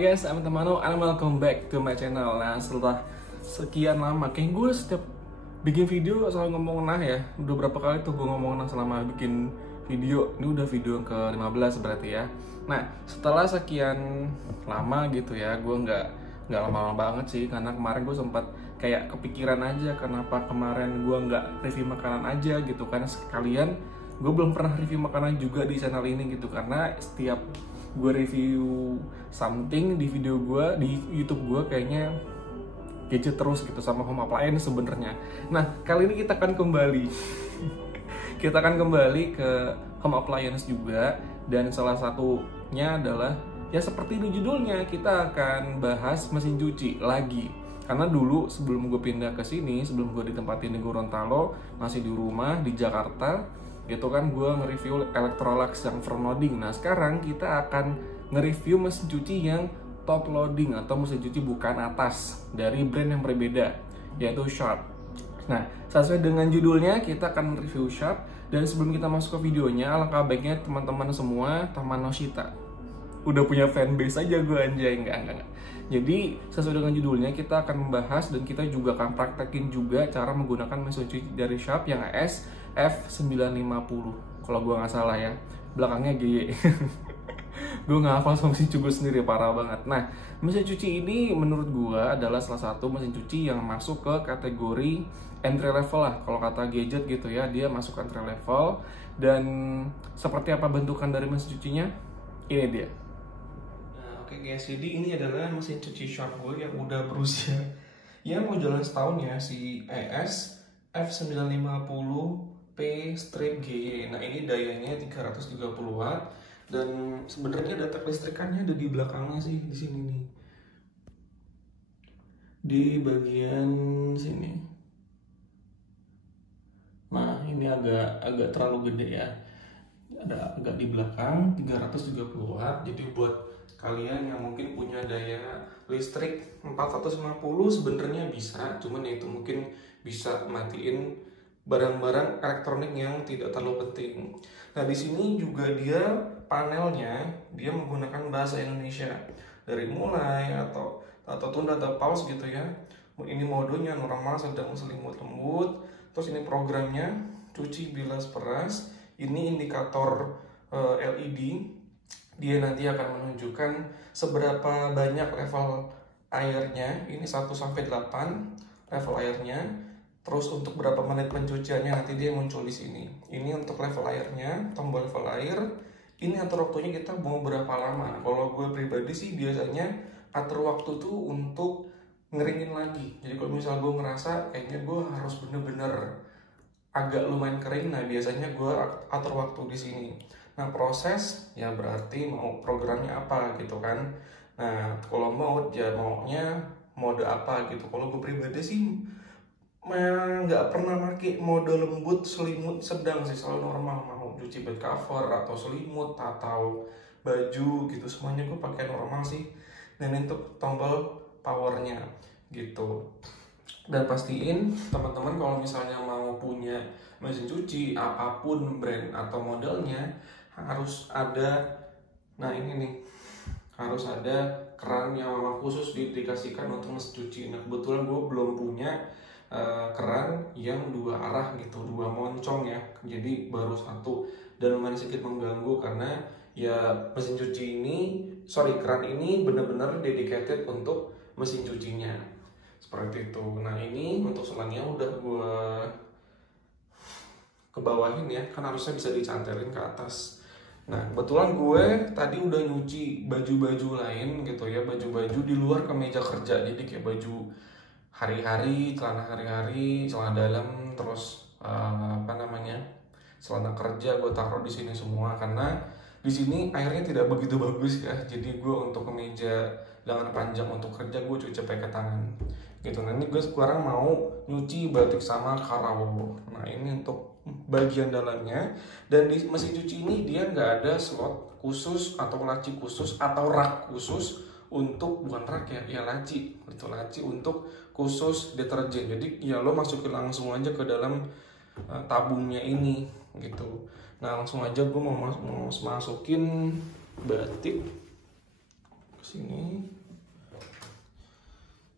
Hai guys, I'm Temano and welcome back to my channel. Nah, setelah sekian lama, kayak gue setiap bikin video selalu ngomong nah ya. Udah berapa kali tuh gue ngomong nah selama bikin video. Ini udah video ke-15 berarti ya. Nah, setelah sekian lama gitu ya, gue nggak lama-lama banget sih. Karena kemarin gue sempat kayak kepikiran aja kenapa kemarin gue nggak review makanan aja gitu. Karena sekalian gue belum pernah review makanan juga di channel ini gitu. Karena setiap gue review something di video gue di YouTube gue kayaknya gadget terus gitu sama home appliance sebenarnya. Nah, kali ini kita akan kembali ke home appliance juga, dan salah satunya adalah ya seperti di judulnya, kita akan bahas mesin cuci lagi. Karena dulu sebelum gue pindah ke sini, sebelum gue ditempatin di Gorontalo, masih di rumah di Jakarta gitu kan, gue nge-review Electrolux yang front loading. Nah, sekarang kita akan nge-review mesin cuci yang top loading atau mesin cuci bukan atas dari brand yang berbeda, yaitu Sharp. Nah, sesuai dengan judulnya kita akan review Sharp. Dan sebelum kita masuk ke videonya, alangkah baiknya teman-teman semua Tamanoshita udah punya fanbase aja gue anjay, enggak. Jadi sesuai dengan judulnya kita akan membahas dan kita juga akan praktekin juga cara menggunakan mesin cuci dari Sharp yang AS F950 kalau gue nggak salah ya, belakangnya GY. Gue nggak hafal mesin cuci sendiri, parah banget. Nah, mesin cuci ini menurut gue adalah salah satu mesin cuci yang masuk ke kategori entry level lah, kalau kata gadget gitu ya, dia masuk entry level. Dan seperti apa bentukan dari mesin cucinya? Ini dia. Nah, oke guys, jadi ini adalah mesin cuci Sharp gue yang udah berusia ya mau jalan setahun ya, si AS F950P-GY. Nah, ini dayanya 330 watt dan sebenarnya data kelistrikannya ada di belakangnya sih, di sini nih. Di bagian sini. Nah, ini agak terlalu gede ya. Ada agak di belakang 330 watt. Jadi buat kalian yang mungkin punya daya listrik 450 sebenarnya bisa, cuman ya itu mungkin bisa matiin barang-barang elektronik yang tidak terlalu penting. Nah, di sini juga dia panelnya dia menggunakan bahasa Indonesia dari mulai atau tunda atau pause gitu ya. Ini modenya normal, sedang, selimut, lembut. Terus ini programnya cuci, bilas, peras. Ini indikator LED. Dia nanti akan menunjukkan seberapa banyak level airnya. Ini 1 sampai 8 level airnya. Terus untuk berapa menit pencuciannya nanti dia muncul di sini. Ini untuk level airnya, tombol level air. Ini atur waktunya kita mau berapa lama. Kalau gue pribadi sih biasanya atur waktu tuh untuk ngeringin lagi. Jadi kalau misal gue ngerasa kayaknya gue harus bener-bener agak lumayan kering, nah biasanya gue atur waktu di sini. Nah, proses ya berarti mau programnya apa gitu kan. Nah, kalau mau ya maunya mode apa gitu. Kalau gue pribadi sih nggak pernah pakai mode lembut, selimut, sedang sih, selalu normal. Mau cuci bed cover atau selimut atau baju gitu, semuanya gue pakai normal sih. Dan untuk tombol powernya gitu. Dan pastiin teman-teman kalau misalnya mau punya mesin cuci apapun brand atau modelnya harus ada, nah ini nih, harus ada keran yang memang khusus didedikasikan untuk mesin cuci. Nah, kebetulan gue belum punya keran yang 2 arah gitu, 2 moncong ya, jadi baru 1 dan lumayan sedikit mengganggu karena ya mesin cuci ini, keran ini benar-benar dedicated untuk mesin cucinya seperti itu. Nah, ini untuk selangnya udah gue kebawahin ya, kan harusnya bisa dicantelin ke atas. Nah, kebetulan gue tadi udah nyuci baju-baju lain gitu ya, baju-baju di luar kemeja kerja, jadi kayak baju hari-hari, celana hari-hari, celana dalam, terus celana kerja gue taruh di sini semua karena di sini airnya tidak begitu bagus ya. Jadi gue untuk kemeja lengan panjang untuk kerja gue cuci pakai tangan gitu. Nah, ini gue sekarang mau nyuci batik sama karawo. Nah, ini untuk bagian dalamnya. Dan di mesin cuci ini dia nggak ada slot khusus atau laci khusus atau rak khusus untuk, bukan rak ya laci, itu laci untuk khusus deterjen. Jadi ya lo masukin langsung aja ke dalam tabungnya ini gitu. Nah, langsung aja gue mau masukin batik sini.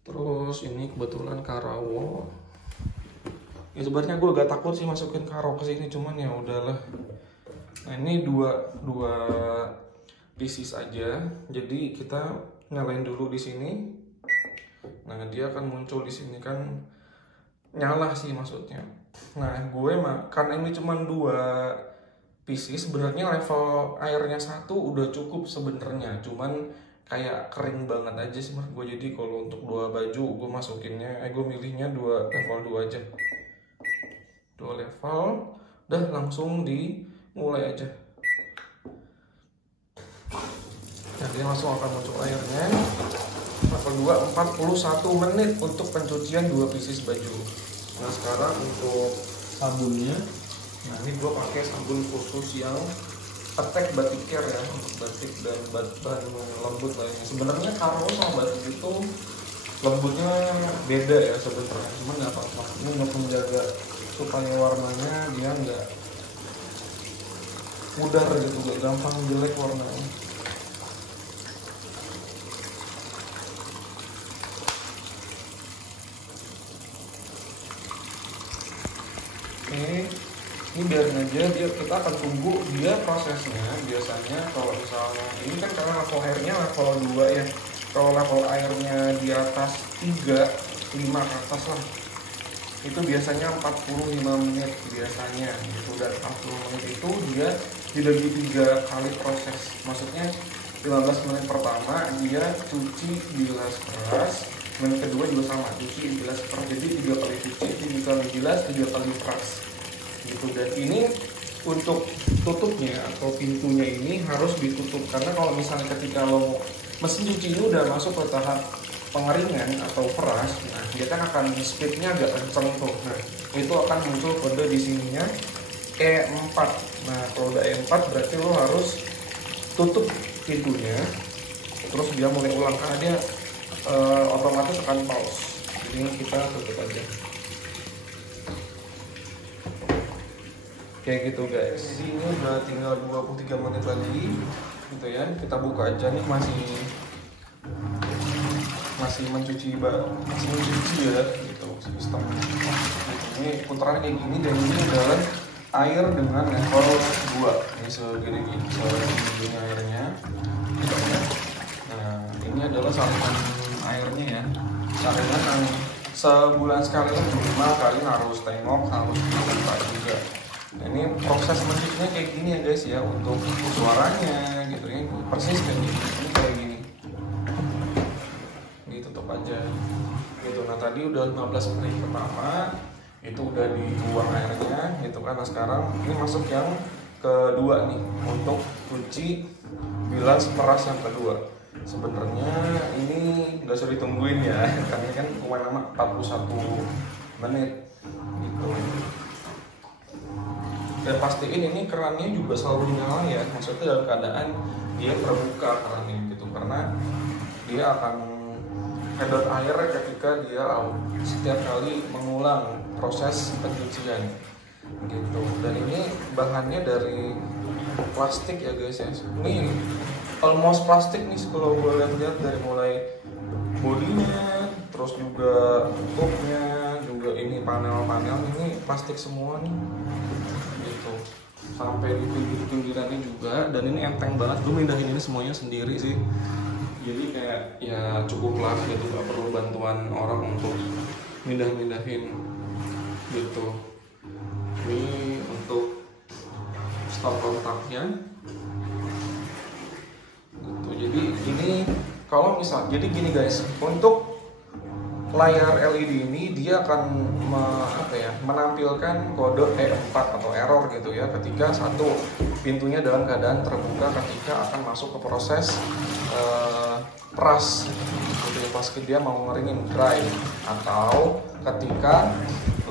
Terus ini kebetulan karawo. Ya sebenarnya gue agak takut sih masukin karo ke sini, cuman ya udahlah. Nah ini dua pieces aja. Jadi kita nyalain dulu di sini. Nah dia akan muncul di sini kan, nyala sih maksudnya. Nah gue karena ini cuma dua pieces, sebenarnya level airnya 1 udah cukup sebenarnya. Cuman kayak kering banget aja sih menurut gue. Jadi kalau untuk 2 baju gue masukinnya, gue milihnya level 2 aja. 2 level, udah langsung dimulai aja. Nah dia langsung akan muncul airnya. Level 2 41 menit untuk pencucian 2 pieces baju. Nah sekarang untuk sabunnya, nah ini gue pakai sabun khusus yang Attack Batik Care ya, untuk batik dan bahan lembut lainnya. Sebenarnya karo sama batik itu lembutnya beda ya sebenarnya, cuman nggak apa-apa. Ini untuk menjaga supaya warnanya dia nggak pudar gitu, nggak gampang jelek warnanya. Oke, ini biarin aja, kita akan tunggu dia prosesnya. Biasanya kalau misalnya ini kan karena level airnya level 2 ya, kalau level airnya di atas 3, 5 ke atas lah, itu biasanya 45 menit biasanya gitu. Dan 40 menit itu dia dibagi 3 kali proses. Maksudnya 15 menit pertama dia cuci bilas peras, menit kedua juga sama, cuci bilas peras. Jadi 3 kali cuci, 3 kali bilas, 3 kali peras gitu. Dan ini untuk tutupnya atau pintunya ini harus ditutup, karena kalau misalnya ketika lo mesin cuci ini udah masuk ke tahap pengeringan atau peras, nah dia kan akan speednya agak kenceng tuh. Nah itu akan muncul kode di sininya E4. Nah kalau udah E4 berarti lo harus tutup pintunya, terus dia mulai ulang karena dia otomatis akan pause. Jadi kita tutup aja kayak gitu guys. Jadi ini udah tinggal 23 menit lagi gitu ya. Kita buka aja nih, masih mencuci ya gitu sistem. Ini putarannya kayak gini, dan ini adalah air dengan level 2. Ini segini airnya gitu ya. Nah ini adalah salinan airnya ya, salinan yang sebulan sekali lah, minimal kali harus tengok, harus buka juga. Nah ini proses mencucinya kayak gini ya guys ya, untuk suaranya gitu ya, persis kayak gini. Ini kayak gini, ditutup aja gitu. Nah tadi udah 15 menit pertama itu udah dibuang airnya gitu kan. Nah sekarang ini masuk yang kedua nih, untuk cuci bilas peras yang kedua. Sebenarnya ini nggak usah ditungguin ya, karena kan lumayan lama, 41 menit gitu. Dan pastiin ini kerannya juga selalu nyala ya, maksudnya dalam keadaan dia terbuka kerannya gitu, karena dia akan hedot air ketika dia setiap kali mengulang proses pencucian gitu. Dan ini bahannya dari plastik ya guys ya, ini almost plastik nih kalau gue lihat dari mulai bodinya, terus juga tutupnya, juga ini panel-panel ini plastik semua nih gitu, sampai di pinggirannya juga. Dan ini enteng banget, gue mindahin ini semuanya sendiri sih, jadi kayak ya cukup lah gitu, gak perlu bantuan orang untuk mindahin gitu. Ini untuk stop kontaknya gitu. Jadi ini kalau misal, jadi gini guys, untuk layar LED ini dia akan menampilkan kode E4 atau error gitu ya, ketika satu pintunya dalam keadaan terbuka ketika akan masuk ke proses peras gitu, pas dia mau ngeringin dry, atau ketika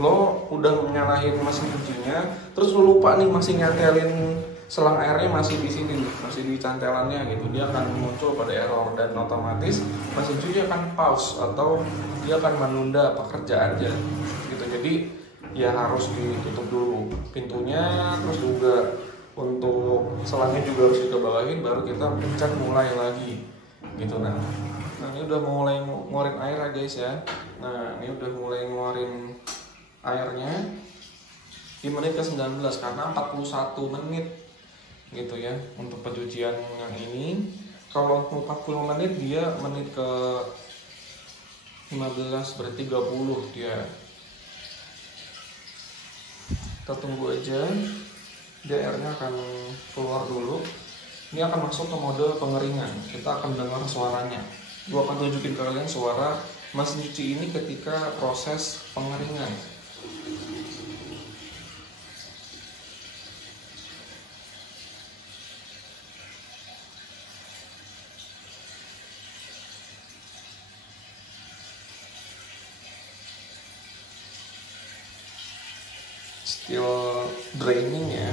lo udah nyalain mesin cucinya terus lo lupa nih masih nyantelin selang airnya masih di sini nih, masih di cantelannya gitu, dia akan muncul pada error, dan otomatis mesin cuci akan pause atau dia akan menunda pekerjaannya gitu. Jadi ya harus ditutup dulu pintunya, terus juga untuk selangnya juga harus kita bawain, baru kita pencet mulai lagi gitu. Nah ini udah mulai ngeluarin air ya guys ya. Nah ini udah mulai ngeluarin airnya di menit ke 19 karena 41 menit gitu ya untuk pencucian yang ini. Kalau 40 menit dia menit ke 15 berarti 30 dia. Kita tunggu aja, dia airnya akan keluar dulu. Ini akan masuk ke mode pengeringan. Kita akan dengar suaranya. Gue akan tunjukin ke kalian suara mesin cuci ini ketika proses pengeringan. Still draining ya.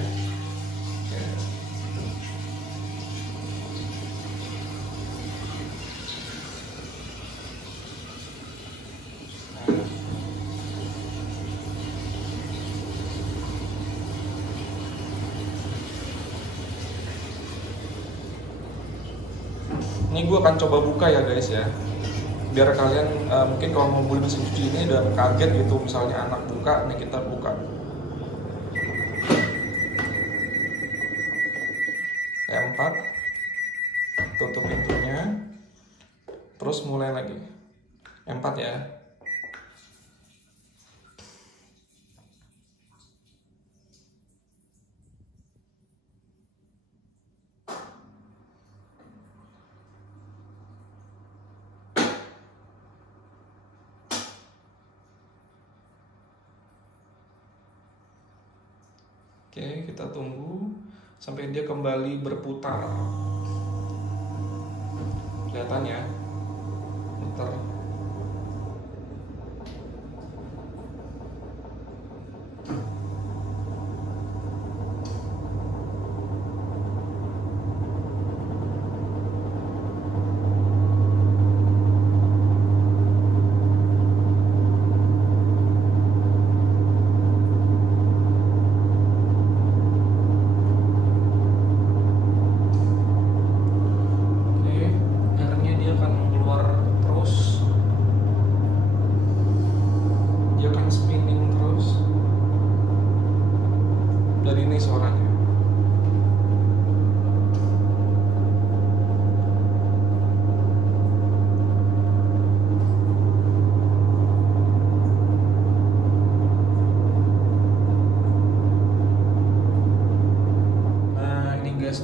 Ini gue akan coba buka ya guys ya, biar kalian mungkin kalau mau beli mesin cuci ini dan kaget gitu, misalnya anak buka, nih kita buka. Yang 4, tutup pintunya, terus mulai lagi. Yang 4 ya. Oke, kita tunggu sampai dia kembali berputar. Kelihatan ya, putar.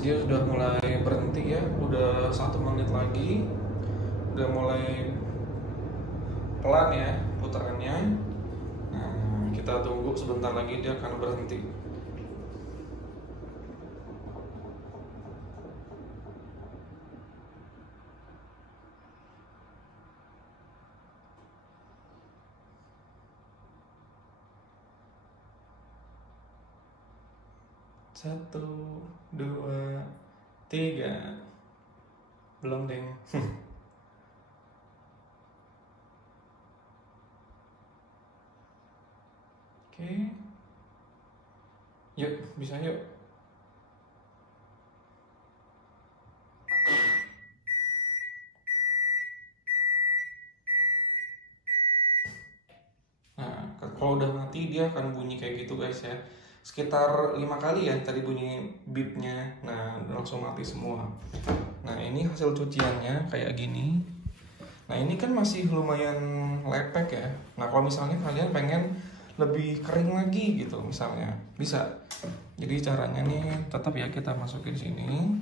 Dia sudah mulai berhenti ya, udah 1 menit lagi, udah mulai pelan ya putarannya. Nah, kita tunggu sebentar lagi dia akan berhenti. Satu, 2, 3. Belum deng. Oke. Yuk, bisa yuk. Nah, kalau udah mati dia akan bunyi kayak gitu guys ya. Sekitar 5 kali ya tadi bunyi beepnya. Nah langsung mati semua. Nah ini hasil cuciannya kayak gini. Nah ini kan masih lumayan lepek ya. Nah kalau misalnya kalian pengen lebih kering lagi gitu misalnya, bisa. Jadi caranya nih tetap ya kita masukin sini.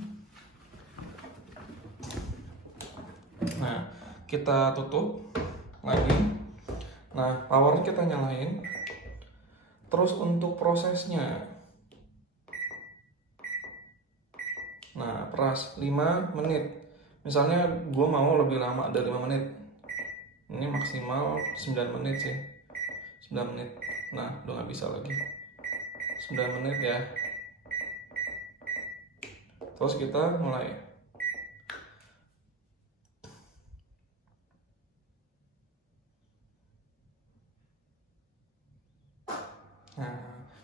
Nah kita tutup lagi. Nah powernya kita nyalain. Terus untuk prosesnya, nah peras 5 menit. Misalnya gue mau lebih lama dari 5 menit. Ini maksimal 9 menit sih, 9 menit. Nah udah gak bisa lagi 9 menit ya. Terus kita mulai. Nah,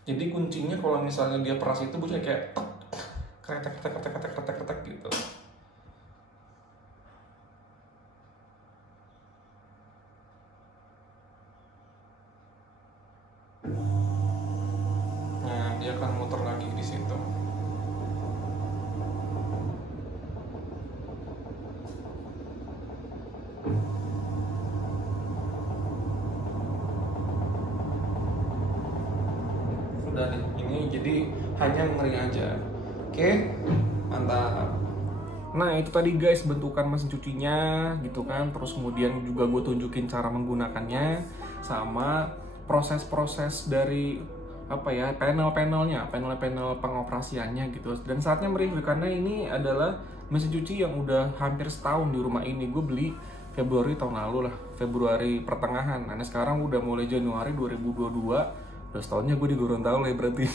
jadi kuncinya kalau misalnya dia peras itu bunyinya kayak kretek kretek kretek kretek kretek kretek gitu. dia akan muter lagi di situ. Udah nih, ini jadi hanya ngeri aja. Oke, mantap. Nah itu tadi guys bentukan mesin cucinya gitu kan. Terus kemudian juga gue tunjukin cara menggunakannya, sama proses-proses dari apa ya, panel-panelnya, panel-panel pengoperasiannya gitu. Dan saatnya mereview karena ini adalah mesin cuci yang udah hampir setahun di rumah ini. Gue beli Februari tahun lalu lah, Februari pertengahan. Nah sekarang udah mulai Januari 2022, udah setahunnya gue di Gorontalo ya berarti.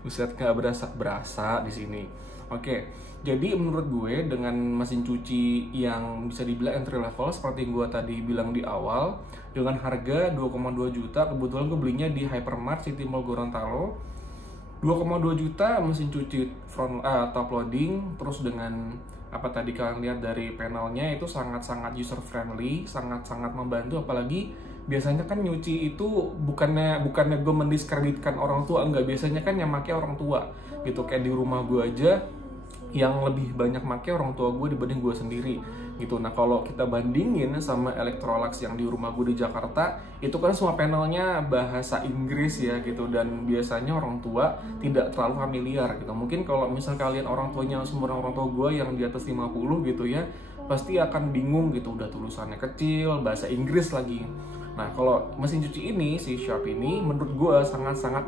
Buset, gak berasa di sini. Oke, jadi menurut gue dengan mesin cuci yang bisa dibilang entry level seperti gue tadi bilang di awal, dengan harga 2,2 juta, kebetulan gue belinya di Hypermart City Mall Gorontalo. 2,2 juta mesin cuci front top loading, terus dengan apa tadi kalian lihat dari panelnya itu sangat-sangat user friendly, sangat-sangat membantu. Apalagi biasanya kan nyuci itu bukannya gue mendiskreditkan orang tua, enggak, biasanya kan yang make orang tua gitu. Kayak di rumah gue aja yang lebih banyak make orang tua gue dibanding gue sendiri gitu. Nah kalau kita bandingin sama Electrolux yang di rumah gue di Jakarta, itu kan semua panelnya bahasa Inggris ya gitu, dan biasanya orang tua tidak terlalu familiar gitu. Mungkin kalau misal kalian orang tuanya semua orang tua gue yang di atas 50 gitu ya, pasti akan bingung gitu, udah tulisannya kecil, bahasa Inggris lagi. Nah kalau mesin cuci ini, si Sharp ini menurut gue sangat-sangat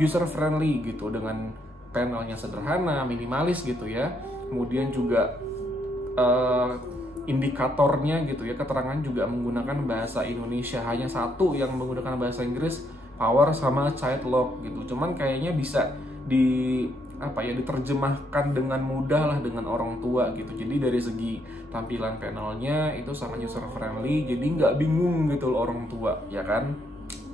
user friendly gitu, dengan panelnya sederhana, minimalis gitu ya. Kemudian juga indikatornya gitu ya, keterangan juga menggunakan bahasa Indonesia. Hanya satu yang menggunakan bahasa Inggris, power sama child lock gitu. Cuman kayaknya bisa diterjemahkan dengan mudah lah dengan orang tua gitu. Jadi dari segi tampilan panelnya itu sangat user friendly, jadi nggak bingung gitu loh orang tua, ya kan?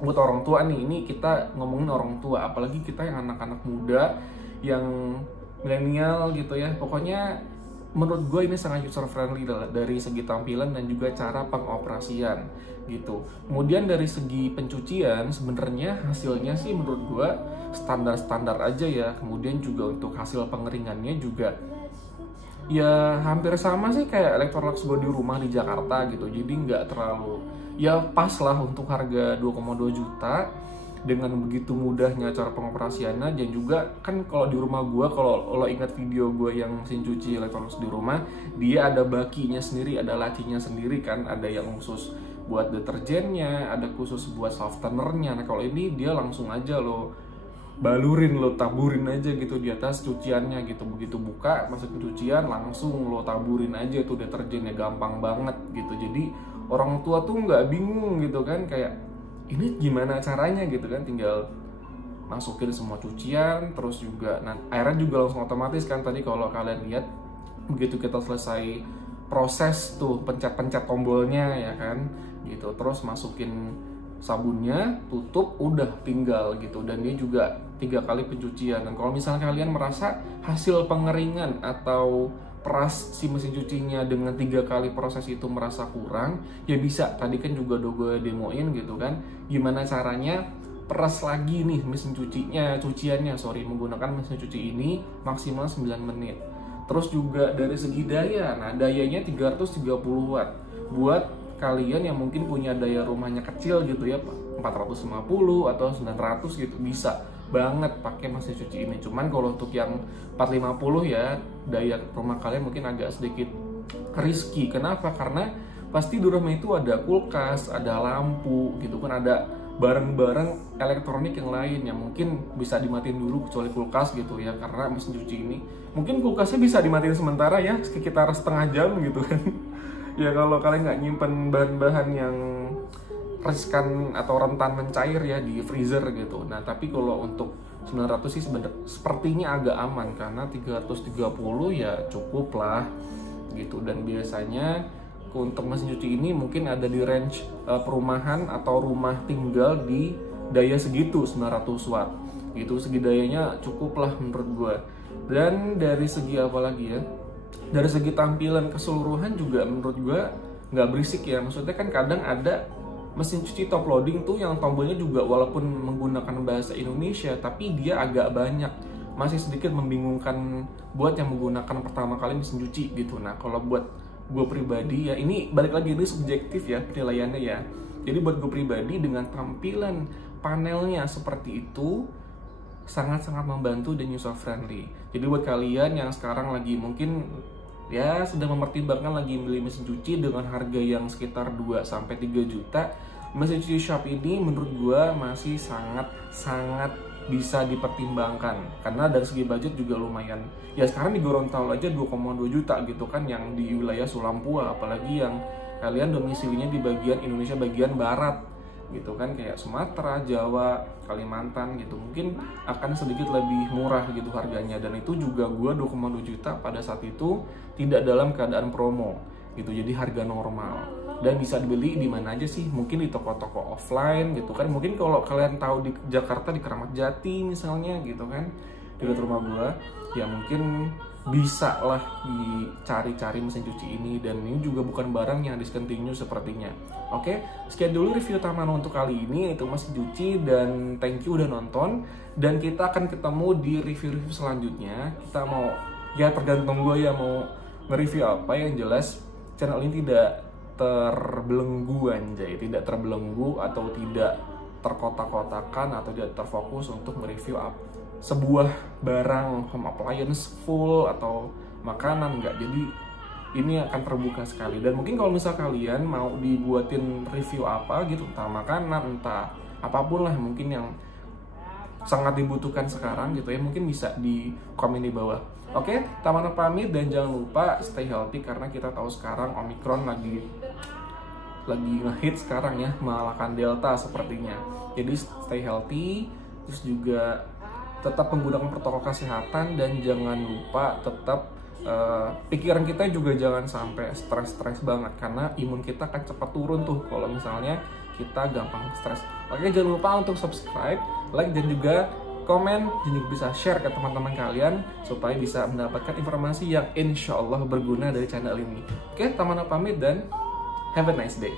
Buat orang tua nih, ini kita ngomongin orang tua, apalagi kita yang anak-anak muda, yang milenial gitu ya. Pokoknya menurut gue ini sangat user friendly dari segi tampilan dan juga cara pengoperasian gitu. Kemudian dari segi pencucian sebenarnya hasilnya sih menurut gue standar-standar aja ya. Kemudian juga untuk hasil pengeringannya juga ya hampir sama sih kayak Electrolux gue di rumah di Jakarta gitu. Jadi nggak terlalu, ya pas lah untuk harga 2,2 juta dengan begitu mudahnya cara pengoperasiannya. Dan juga kan kalau di rumah gue, kalau lo ingat video gue yang mesin cuci Electrolux di rumah, dia ada bakinya sendiri, ada lacinya sendiri kan, ada yang khusus buat deterjennya, ada khusus buat softenernya. Nah kalau ini dia langsung aja lo balurin, lo taburin aja gitu di atas cuciannya gitu. Begitu buka masuk ke cucian langsung lo taburin aja tuh deterjennya, gampang banget gitu. Jadi orang tua tuh nggak bingung gitu kan, kayak ini gimana caranya gitu kan, tinggal masukin semua cucian. Terus juga airnya juga langsung otomatis kan. Tadi kalau kalian lihat begitu kita selesai proses tuh pencet-pencet tombolnya ya kan gitu, terus masukin sabunnya, tutup, udah tinggal gitu. Dan dia juga 3 kali pencucian. Dan kalau misalnya kalian merasa hasil pengeringan atau peras si mesin cucinya dengan 3 kali proses itu merasa kurang, ya bisa, tadi kan juga udah gue demoin gitu kan, gimana caranya peras lagi nih mesin cuciannya menggunakan mesin cuci ini maksimal 9 menit. Terus juga dari segi daya, nah dayanya 330 watt. Buat kalian yang mungkin punya daya rumahnya kecil gitu ya, 450 atau 900 gitu, bisa banget pakai mesin cuci ini. Cuman kalau untuk yang 450 ya, daya rumah kalian mungkin agak sedikit risky. Kenapa? Karena pasti di rumah itu ada kulkas, ada lampu gitu kan, ada barang-barang elektronik yang lain yang mungkin bisa dimatiin dulu, kecuali kulkas gitu ya. Karena mesin cuci ini mungkin kulkasnya bisa dimatiin sementara ya, sekitar setengah jam gitu kan. Ya kalau kalian nggak nyimpen bahan-bahan yang riskan atau rentan mencair ya di freezer gitu. Nah tapi kalau untuk 900 sih sepertinya agak aman, karena 330 ya cukup lah gitu. Dan biasanya untuk mesin cuci ini mungkin ada di range perumahan atau rumah tinggal di daya segitu 900 watt gitu. Segi dayanya cukup lah menurut gue. Dan dari segi apa lagi ya, dari segi tampilan keseluruhan juga menurut gue nggak berisik ya. Maksudnya kan kadang ada mesin cuci top loading tuh yang tombolnya juga walaupun menggunakan bahasa Indonesia, tapi dia agak banyak, masih sedikit membingungkan buat yang menggunakan pertama kali mesin cuci gitu. Nah kalau buat gue pribadi ya, ini balik lagi ini subjektif ya penilaiannya ya. Jadi buat gue pribadi dengan tampilan panelnya seperti itu sangat-sangat membantu dan user friendly. Jadi buat kalian yang sekarang lagi mungkin ya sedang mempertimbangkan lagi beli mesin cuci dengan harga yang sekitar 2-3 juta, mesin cuci Sharp ini menurut gua masih sangat bisa dipertimbangkan karena dari segi budget juga lumayan. Ya sekarang di Gorontalo aja 2,2 juta gitu kan, yang di wilayah Sulampua, apalagi yang kalian domisilinya di bagian Indonesia bagian barat gitu kan, kayak Sumatera, Jawa, Kalimantan gitu, mungkin akan sedikit lebih murah gitu harganya. Dan itu juga gua 2,2 juta pada saat itu tidak dalam keadaan promo gitu, jadi harga normal dan bisa dibeli di mana aja sih, mungkin di toko-toko offline gitu kan. Mungkin kalau kalian tahu di Jakarta di Keramat Jati misalnya gitu kan, di dekat rumah gua ya mungkin bisa lah dicari-cari mesin cuci ini. Dan ini juga bukan barang yang discontinue sepertinya. Oke, sekian dulu review Tamano untuk kali ini, itu mesin cuci, dan thank you udah nonton. Dan kita akan ketemu di review-review selanjutnya. Kita mau, ya tergantung gue ya mau nge-review apa. Yang jelas channel ini tidak terbelenggu anjay, tidak terbelenggu atau tidak terkotak-kotakan atau tidak terfokus untuk mereview sebuah barang home appliance full atau makanan, enggak. Jadi ini akan terbuka sekali. Dan mungkin kalau misal kalian mau dibuatin review apa gitu, entah makanan, entah apapun lah mungkin yang sangat dibutuhkan sekarang gitu ya, mungkin bisa di komen di bawah. Oke, Tamano pamit dan jangan lupa stay healthy karena kita tahu sekarang Omicron lagi ngehit sekarang ya, mengalahkan Delta sepertinya. Jadi stay healthy, terus juga tetap menggunakan protokol kesehatan, dan jangan lupa tetap pikiran kita juga jangan sampai stres banget karena imun kita akan cepat turun tuh kalau misalnya kita gampang stres. Oke, jangan lupa untuk subscribe, like, dan juga komen, dan juga bisa share ke teman-teman kalian supaya bisa mendapatkan informasi yang insya Allah berguna dari channel ini. Oke, Tamano pamit dan have a nice day.